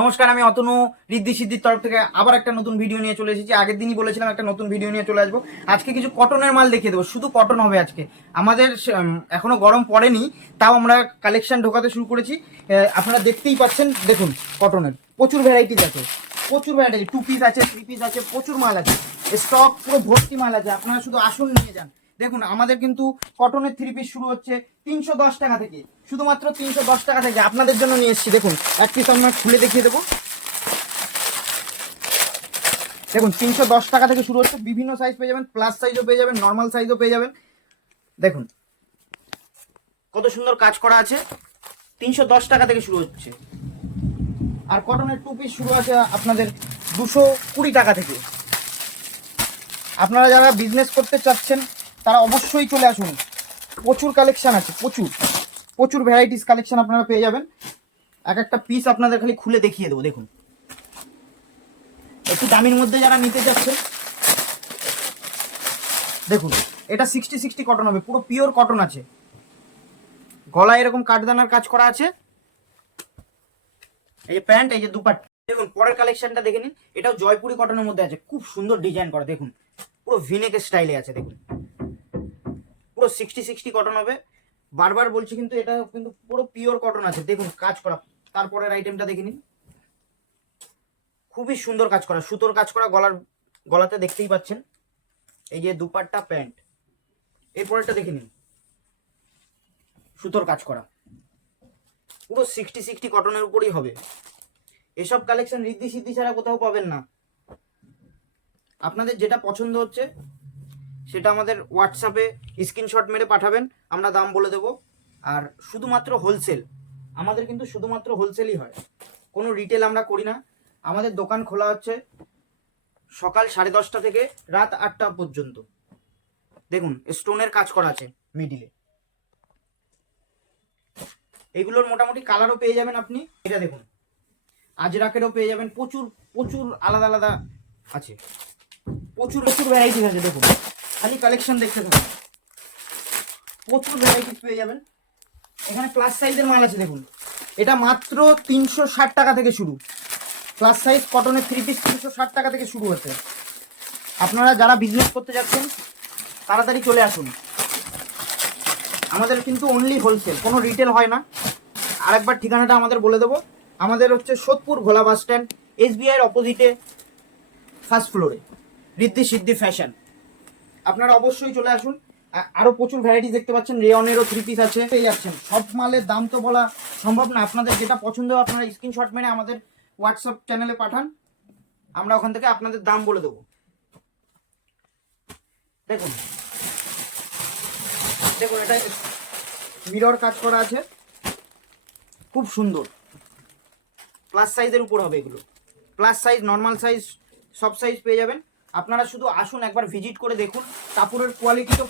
নমস্কার, আমি অতনু রিদ্ধি সিদ্ধির তরফ থেকে আবার একটা নতুন ভিডিও নিয়ে চলে এসেছি। আগের দিনই বলেছিলাম একটা নতুন ভিডিও নিয়ে চলে আসবো। আজকে কিছু কটনের মাল দেখিয়ে দেবো, শুধু কটন হবে আজকে। আমাদের এখনো গরম পড়েনি, তাও আমরা কালেকশন ঢোকাতে শুরু করেছি। আপনারা দেখতেই পাচ্ছেন, দেখুন কটনের প্রচুর ভ্যারাইটিস আছে, প্রচুর ভ্যারাইটি। 2 পিস আছে, 3 পিস আছে, প্রচুর মাল আছে, স্টক পুরো ভর্তি মাল আছে। আপনারা শুধু আসুন, নিয়ে যান। দেখুন আমাদের কিন্তু কটনের 3 পিস শুরু হচ্ছে 310 টাকা থেকে, শুধুমাত্র 310 টাকা থেকে আপনাদের জন্য নিয়ে এসেছি। দেখুন এক পিস আমরা খুলে দেখিয়ে দেবো। দেখুন 310 টাকা থেকে শুরু হচ্ছে, বিভিন্ন সাইজ পেয়ে যাবেন, প্লাস সাইজও পেয়ে যাবেন, নর্মাল সাইজও পেয়ে যাবেন। দেখুন কত সুন্দর কাজ করা আছে, 310 টাকা থেকে শুরু হচ্ছে। আর কটনের 2 পিস শুরু আছে আপনাদের 220 টাকা থেকে। আপনারা যারা বিজনেস করতে চাচ্ছেন তারা অবশ্যই চলে আসুন, প্রচুর কালেকশন আছে, প্রচুর প্রচুর ভ্যারাইটিস কালেকশন আপনারা পেয়ে যাবেন। এক একটা পিস আপনাদের খালি খুলে দেখিয়ে দেবো। দেখুন একটু দামির মধ্যে যারা নিতে চাচ্ছেন, দেখুন এটা 60 কটন হবে, পুরো পিওর কটন আছে। গলায় এরকম কাঠদানার কাজ করা আছে, এই যে প্যান্ট, এই যে দুপাট্টা। দেখুন পরের কালেকশনটা দেখে নিন, এটাও জয়পুরি কটনের মধ্যে আছে, খুব সুন্দর ডিজাইন করা। দেখুন পুরো ভিনেক স্টাইলে আছে। দেখুন পুরো 60 কটন হবে, বারবার বলছি কিন্তু এটা কিন্তু পুরো পিওর কটন আছে। দেখুন কাজ করা। তারপরের আইটেমটা দেখে নিন, খুবই সুন্দর কাজ করা, সুতোর কাজ করা। গলাতে দেখতেই পাচ্ছেন, এই যে দুপাট্টা প্যান্ট। এরপরেরটা দেখে নিন, সুতোর কাজ করা, পুরো 60 কটনের উপরই হবে। এসব কালেকশন রিদ্ধি সিদ্ধি ছাড়া কোথাও পাবেন না। আপনাদের যেটা পছন্দ হচ্ছে সেটা আমাদের হোয়াটসঅ্যাপে স্ক্রিনশট মেরে পাঠাবেন, আমরা দাম বলে দেবো। আর শুধুমাত্র হোলসেল, আমাদের কিন্তু শুধুমাত্র হোলসেলই হয়, কোনো রিটেল আমরা করি না। আমাদের দোকান খোলা হচ্ছে সকাল 10:30 থেকে রাত 8টা পর্যন্ত। দেখুন স্টোনের কাজ করা আছে মিডিলে। এগুলোর মোটামুটি কালারও পেয়ে যাবেন আপনি। এটা দেখুন আজরাকেরও পেয়ে যাবেন, প্রচুর প্রচুর আলাদা আলাদা আছে, প্রচুর প্রচুর ভ্যারাইটিস আছে। দেখুন খালি কালেকশন দেখতে থাকুন, প্রচুর ভ্যারাইটিস পেয়ে যাবেন। এখানে প্লাস সাইজের মাল আছে। দেখুন এটা মাত্র 360 টাকা থেকে শুরু। প্লাস সাইজ কটনের 3 পিস 360 টাকা থেকে শুরু হচ্ছে। আপনারা যারা বিজনেস করতে যাচ্ছেন তাড়াতাড়ি চলে আসুন। আমাদের কিন্তু অনলি হোলসেল, কোনো রিটেল হয় না। আরেকবার ঠিকানাটা আমাদের বলে দেবো। আমাদের হচ্ছে সোদপুর ঘোলা বাস স্ট্যান্ড, SBI-র অপোজিটে, ফার্স্ট ফ্লোরে, রিদ্ধি সিদ্ধি ফ্যাশন। আপনারা অবশ্যই চলে আসুন। আরও প্রচুর ভ্যারাইটিস দেখতে পাচ্ছেন, রেয়নেরও 3 পিস আছে, পেয়ে যাচ্ছেন। সব মালের দাম তো বলা সম্ভব না, আপনাদের যেটা পছন্দ আপনারা স্ক্রিনশট মেরে আমাদের হোয়াটসঅ্যাপ চ্যানেলে পাঠান, আমরা ওখান থেকে আপনাদের দাম বলে দেবো। দেখুন দেখুন এটা মিরর কাজ করা আছে, খুব সুন্দর। প্লাস সাইজের উপর হবে এগুলো, প্লাস সাইজ, নর্মাল সাইজ, সব সাইজ পেয়ে যাবেন। আপনারা শুধু আসুন, একবার ভিজিট করে দেখুন। কাপড়ের কোয়ালিটি তো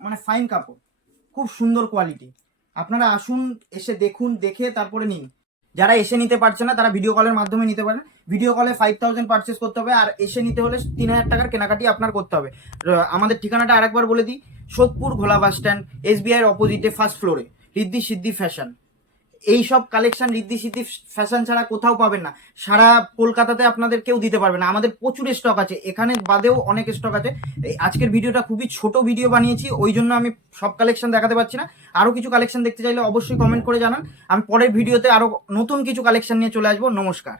মানে ফাইন কাপড়, খুব সুন্দর কোয়ালিটি। আপনারা আসুন, এসে দেখুন, দেখে তারপরে নিন। যারা এসে নিতে পারছে না তারা ভিডিও কলের মাধ্যমে নিতে পারেন। ভিডিও কলে 5000 পারচেস করতে হবে, আর এসে নিতে হলে 3000 টাকার কেনাকাটি আপনার করতে হবে। আমাদের ঠিকানাটা আরেকবার বলে দিই, সোদপুর ঘোলা বাস স্ট্যান্ড, SBI-র অপোজিটে, ফার্স্ট ফ্লোরে, রিদ্ধি সিদ্ধি ফ্যাশন। এই সব কালেকশন রিদ্ধি সিদ্ধি ফ্যাশন ছাড়া কোথাও পাবেন না। সারা কলকাতাতে আপনাদের কেউ দিতে পারবে না। আমাদের প্রচুর স্টক আছে, এখানে বাদেও অনেক স্টক আছে। এই আজকের ভিডিওটা খুবই ছোট ভিডিও বানিয়েছি, ওই জন্য আমি সব কালেকশন দেখাতে পারছি না। আরও কিছু কালেকশন দেখতে চাইলে অবশ্যই কমেন্ট করে জানান, আমি পরের ভিডিওতে আরও নতুন কিছু কালেকশন নিয়ে চলে আসবো। নমস্কার।